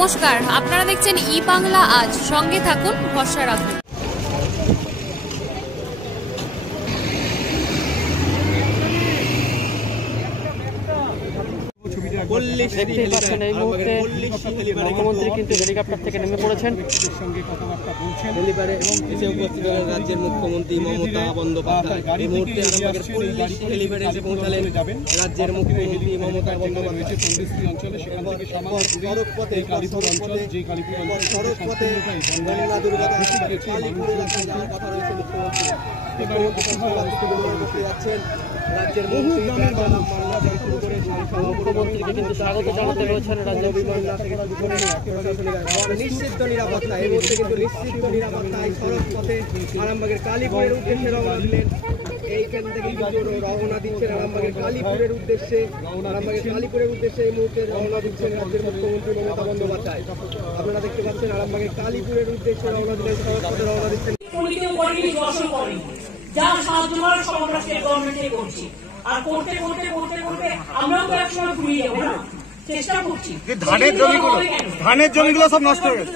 নমস্কার, আপনারা দেখছেন ই বাংলা আজ। সঙ্গে থাকুন, ভরসা রাখুন। দেখতেই পাচ্ছেন এই মুহূর্তে মুখ্যমন্ত্রী কিন্তু হেলিকপ্টার থেকে নেমে পড়েছেন। এসে উপস্থিত হলেন রাজ্যের মুখ্যমন্ত্রী মমতা বন্দ্যোপাধ্যায়। এই মুহূর্তে আরামবাগের পল্লী হেলিপ্যাডে এসে পৌঁছালেন রাজ্যের মুখ্যমন্ত্রী মমতা বন্দ্যোপাধ্যায়। সড়ক পথে কালীপুর অঞ্চল, যে কালীপুর অঞ্চল সড়ক পথে গঙ্গা দুর্গা কালীপুর এলাকায় যাওয়ার কথা রয়েছে মুখ্যমন্ত্রী যাচ্ছেন। রাজ্যের বহু গ্রামের মুখ্যমন্ত্রীকে কিন্তু স্বাগত জানাতে রয়েছেন রাজ্যের নিশ্চিত নিরাপত্তা। এই মুহূর্তে কিন্তু নিশ্চিত নিরাপত্তায় সড়ক পথে আরামবাগের কালীপুরের উদ্দেশ্যে রওনা দিলেন। এইখান থেকে রওনা দিচ্ছেন আরামবাগের কালীপুরের উদ্দেশ্যে। আরামবাগের কালীপুরের উদ্দেশ্যে এই মুহূর্তে রওনা দিচ্ছেন রাজ্যের মুখ্যমন্ত্রী মমতা বন্দ্যোপাধ্যায়। আপনারা দেখতে পাচ্ছেন আরামবাগের কালীপুরের উদ্দেশ্যে রওনা দিলেন, সড়ক পথে রওনা দিচ্ছেন। যা সাহায্য করার সব আমরা স্টেট গভর্নমেন্টকে করছি, আর করতে করতে করতে করতে আমরাও তো একসময় ঘুরিয়ে যাবো না, চেষ্টা করছি। ধানের জমিগুলো সব নষ্ট হয়ে গেছে।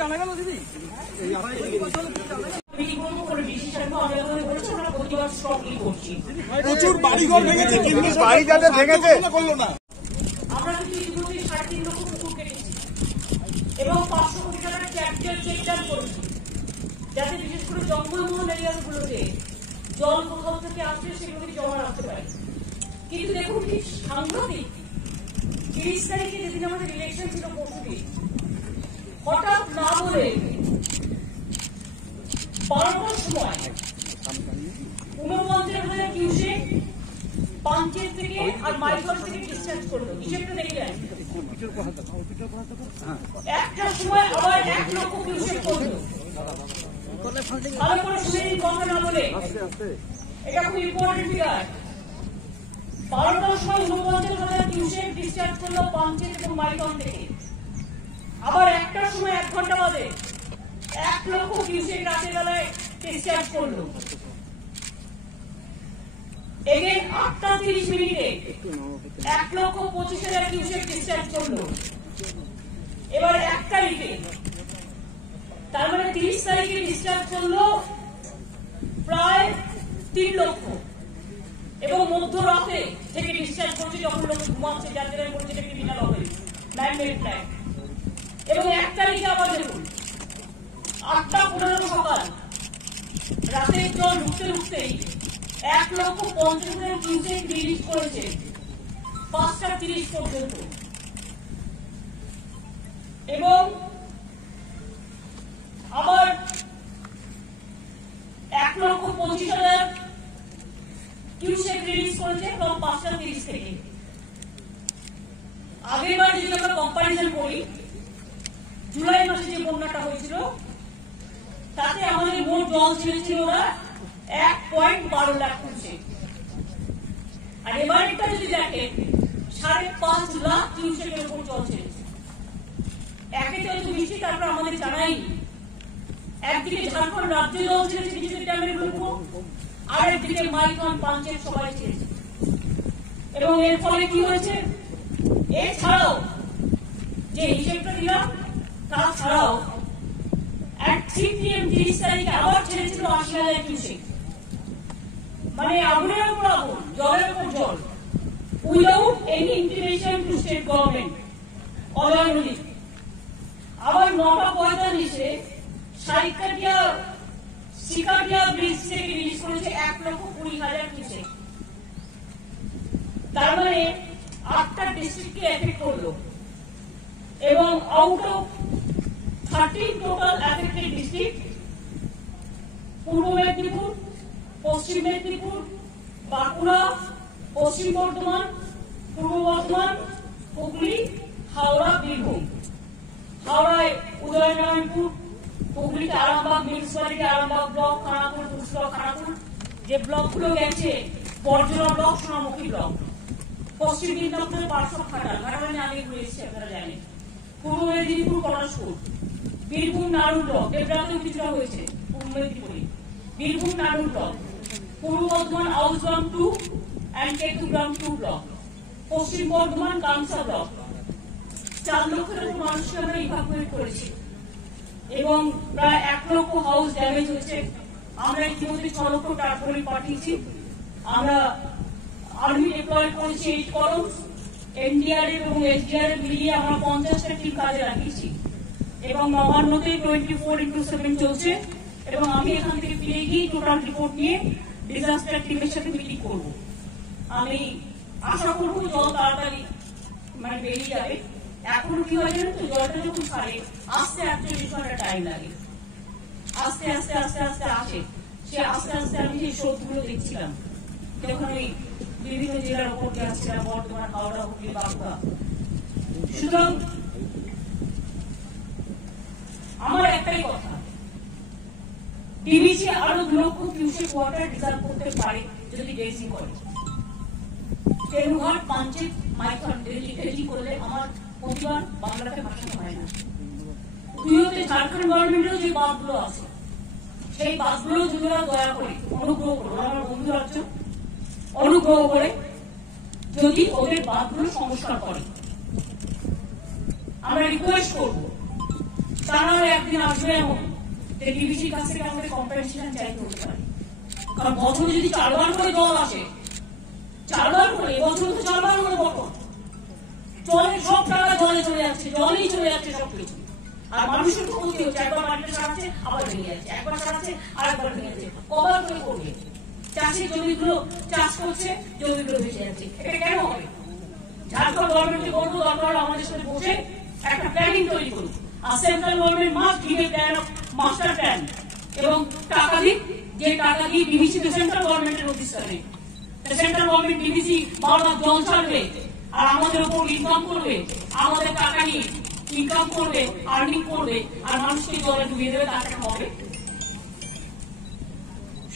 প্রচুর বাড়িঘর ভেঙেছে, কিন্তু বাড়ি যাদের ভেঙেছে করলো না। আমরা কিন্তু ইতিমধ্যে 3.5 লক্ষ পুকুর কেটেছি এবং 500 কোটি টাকার ট্র্যাক্টর চেকডাউন করেছি, যাতে বিশেষ করে জঙ্গলমহল এরিয়াগুলোতে জল কোথাও থেকে আসছে সেগুলোকে জমা রাখতে পারে। কিন্তু দেখুন কি সাংঘাতিক, 30 তারিখে যেদিন আমাদের ইলেকশন ছিল পরশুদিন, হঠাৎ না বলে 12টার সময় 49,000 কিউসেক পাঞ্চেত থেকে আর মাইলগঞ্জ থেকে ডিসচার্জ করলো। হিসেবটা দেখলেন, একটার সময় আবার 1 লক্ষ কিউসেক করলো। ভালো করে শুনে নিন কথা না বলে, এটা খুব ইম্পর্টেন্ট ফিগার। 12টার সময় 49,000 কিউসেক ডিসচার্জ করলো পাঞ্চেত এবং মাইলগঞ্জ থেকে। আবার একটার সময় 1 ঘন্টা বাদে 1 লক্ষ কিউসেক রাতের বেলায় ডিসচার্জ করলো। এগেন 8:30 মিনিটে 1,25,000 কিউসেক ডিসচার্জ করলো। এবার 1 তারিখে, তার মানে 30 তারিখে ডিসচার্জ করলো প্রায় 3 লক্ষ, এবং মধ্যরাতে থেকে ডিসচার্জ করছে যখন লোক ঘুমাচ্ছে, যাদের বলছে এটা ক্রিমিনাল হবে, ম্যানমেড প্ল্যান। এবং 1 তারিখে আবার দেখুন 8:15 সকাল, রাতের জল ঢুকতে ঢুকতেই 1,50,000 কিউসেক রিলিজ করেছে 5:30 পর্যন্ত। এবং আবার 1,25,000 কিউসেক রিলিজ করেছে 5:30 থেকে। আগেরবার যদি আমরা কম্পারিজন করি, জুলাই মাসে যে বন্যাটা হয়েছিল তাতে আমাদের মোট জল ছেড়েছিল ওরা 1.12 লাখ কিউসেক। আর এবার এটা যদি দেখেন 5.5 লাখ কিউসেকের উপর জল ছেড়েছে। একে তো বৃষ্টি, তারপর আমাদের জানাই একদিকে ঝাড়খণ্ড রাজ্য জল ছেড়েছে কিছু ড্যামের উপর, আর একদিকে মাইলগঞ্জ পাঞ্চেত সবাই ছেড়েছে। এবং এর ফলে কি হয়েছে, এছাড়াও যে হিসেবটা দিলাম তাছাড়াও 3 PM 30 তারিখে আবার ছেড়েছিল 80,000 কিউসেক। মানে আগুনের উপর আগুন, জলের উপর জল, without any intimation two state government organic. আবার 9:45-এ শিকাটিয়া ব্রিজ থেকে রিলিজ করেছে 1,20,000 কিউসেক। তার মানে 8টা ডিস্ট্রিক্টকে এফেক্ট করলো। এবং out of 13 total affected district, পূর্ব মেদিনীপুর, পশ্চিম মেদিনীপুর, বাঁকুড়া, পশ্চিম বর্ধমান, পূর্ব বর্ধমান, হুগলি, হাওড়া, বীরভূম। হাওড়ায় উদয়নারায়ণপুর, হুগলিতে আরামবাগ মিউনিসিপালিটি, আরামবাগ ব্লক, খানাকুল, কুচবিহার, খানাকুল, যে ব্লকগুলো গেছে, বর্জনা ব্লক, সোনামুখী ব্লক। পশ্চিম মেদিনীপুরের পার্শ্বদ ঘাটাল, ঘাটালে আগে ঘুরে এসেছে, আপনারা জানেন। পূর্ব মেদিনীপুর পলাশপুর, বীরভূম নাড়ুর ব্লক, দেবরাতেও কিছুটা হয়েছে পূর্ব মেদিনীপুরে, Birbhum নাড়ুর block, Purba Bardhaman Ausgram 2 and Ketugram 2 block, Paschim Bardhaman কামসা block, 4 লক্ষের উপর মানুষকে আমরা ইভাকুয়েট করেছি এবং প্রায় 1 লক্ষ হাউস ড্যামেজ হয়েছে। আমরা ইতিমধ্যে 6 লক্ষ টার্পোলিন পাঠিয়েছি। আমরা আর্মি ডিপ্লয় করেছি 8 করপস, এনডিআরএফ এবং এসডিআরএফ মিলিয়ে আমরা 50টা টিম কাজে রাখিয়েছি এবং নবান্নতে 24x7 চলছে এবং আমি এখান থেকে ফিরে গিয়ে টোটাল রিপোর্ট নিয়ে ডিজাস্টার টিমের সাথে মিটিং করব। আমি আশা করবো জল তাড়াতাড়ি বেরিয়ে যাবে। এখনো কি হয় জানেন তো, জলটা যখন ছাড়ে আস্তে 48 ঘন্টা টাইম লাগে, আস্তে আস্তে আস্তে আস্তে আসে। সে আস্তে আস্তে আমি সেই স্রোতগুলো দেখছিলাম যখন আমি বিভিন্ন জেলার উপর যাচ্ছিলাম, বর্ধমান, হাওড়া, হুগলি, বাঁকুড়া। সুতরাং আমার একটাই কথা, ডিবিসি আরো 2 লক্ষ কিউসেক ওয়াটার রিজার্ভ করতে পারে যদি ড্রেজিং করে। তেরুঘাট, পাঞ্চেত, মাইথন ড্রেজিং করলে আমার প্রতিবার বাংলাতে ভাষানো হয় না। দুইতে ঝাড়খণ্ড গভর্নমেন্টেরও যে বাঁধগুলো আছে সেই বাঁধগুলো যদি দয়া করে অনুগ্রহ করুন, আমার বন্ধুরা আছেন, অনুগ্রহ করে যদি ওদের বাঁধগুলো সংস্কার করে আমরা রিকোয়েস্ট করব। তারা একদিন আসবে এমন যে ডিবিসির কাছ থেকে আমাদের কম্পেনসেশন চাইতে হতে পারে, কারণ বছরে যদি 4 বার করে জল আসে, 4 বার করে, এবছর তো 4 বার করে বটন জলে সব টাকা জলে চলে যাচ্ছে, জলেই চলে যাচ্ছে সবকিছু। আর মানুষের তো ক্ষতি হচ্ছে, একবার মাটিটা সারাচ্ছে আবার ভেঙে যাচ্ছে, একবার সারাচ্ছে আর একবার ভেঙে যাচ্ছে। কবার করে করবে? চাষের জমিগুলো চাষ করছে, জমিগুলো ভেসে যাচ্ছে। এটা কেন হবে? ঝাড়খণ্ড গভর্নমেন্টকে বলবো দরকার আমাদের সাথে বসে একটা প্ল্যানিং তৈরি করুন। আর central government must give a plan of master plan এবং টাকা দিক, যে টাকা দিয়ে ডিবিসি তো সেন্ট্রাল গভর্নমেন্টের অফিসার নেই, সেন্ট্রাল গভর্নমেন্ট ডিবিসি বারবার জল ছাড়বে আর আমাদের উপর ইনকাম করবে, আমাদের টাকা নিয়ে ইনকাম করবে, আর্নিং করবে আর মানুষকে জলে ডুবিয়ে দেবে, তার টাকা হবে।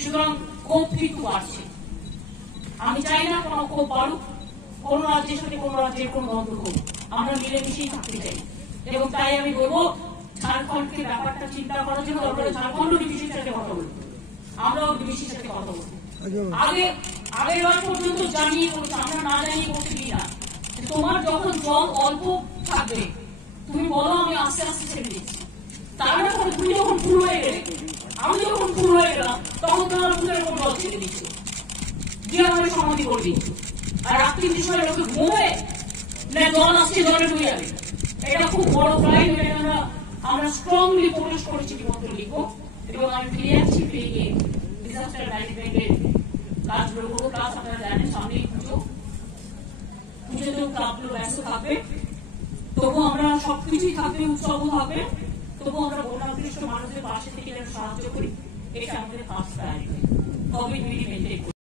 সুতরাং ক্ষোভ কিন্তু বাড়ছে। আমি চাই না কোনো ক্ষোভ বাড়ুক, কোন রাজ্যের সাথে কোন রাজ্যের কোন দ্বন্দ্ব হোক, আমরা মিলেমিশেই থাকতে চাই। এবং তাই আমি বলবো ঝাড়খণ্ডকে ব্যাপারটা চিন্তা করার জন্য দরকার, ঝাড়খণ্ড ডিবিসির সাথে কথা বলবো, আমরাও ডিবিসির সাথে কথা বলবো। আগের বার পর্যন্ত জানিয়ে করছে, আমরা না জানিয়ে করতে দিই না। তোমার যখন জল অল্প থাকবে তুমি বলো আমি আস্তে আস্তে ছেড়ে দিচ্ছি, তারপরে তুমি যখন ফুল হয়ে গেলে, আমি যখন ফুল হয়ে গেলাম তখন তোমার ফুলের উপর জল ছেড়ে দিচ্ছ, দিয়ে আমাকে সমাধি করে দিচ্ছ। আর রাত্রির বিষয়ে লোকে ঘুমবে না, জল আসছে জলে ডুবে যাবে। এটা খুব বড় ক্রাইম। এটা আমরা স্ট্রংলি প্রোটেস্ট করেছি, রিপোর্টে লিখবো এবং আমি ফিরে যাচ্ছি, ফিরে গিয়ে ডিজাস্টার ম্যানেজমেন্টের কাজগুলো করবো। প্লাস আপনারা জানেন সামনেই পুজোতেও ক্লাবগুলো ব্যস্ত থাকবে, তবু আমরা সবকিছুই থাকবে, উৎসবও থাকবে, তবু আমরা বন্যাগ্রস্ত মানুষদের পাশে থেকে সাহায্য করি, এটা আমাদের ফার্স্ট প্রায়োরিটি। Covid maintain